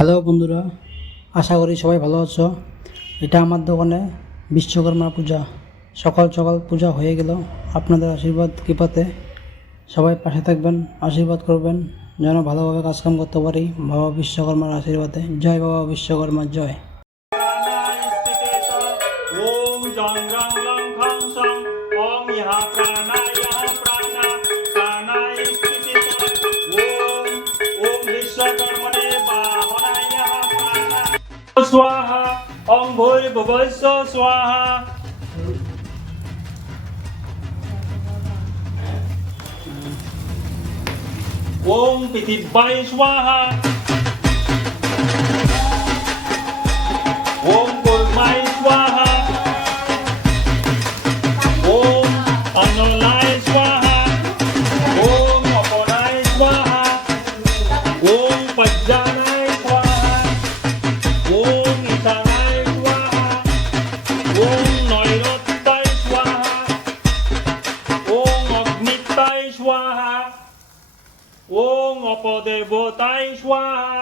Hello বন্ধুরা, আশা করি সবাই ভালো আছো। এটা আমার দোকানে বিশ্বকর্মা পূজা। সকাল সকাল পূজা হয়ে গেল। আপনাদের আশীর্বাদ কৃপাতে সবাই পাশে থাকবেন, আশীর্বাদ করবেন, যেন ভালোভাবে কাজকাম করতে পারি। বাবা বিশ্বকর্মার আশীর্বাদে। জয় বাবা বিশ্বকর্মার জয়। स्वाहा ॐ भूर्भुवस्व स्वाहा ॐ पृथिव्यै स्वाहा अग्नित्ताय स्वाहा ॐ अपदेवताय स्वाहा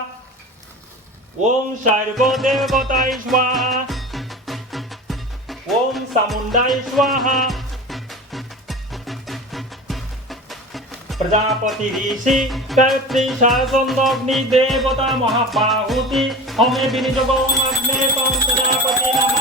ॐ सर्वदेवताय स्वाहा ॐ सामुण्डाय स्वाहा प्रजापति ऋषि गायत्री शासन अग्नि देवता महाबाहुति हमें विनियोग अग्ने तम प्रजापति नमः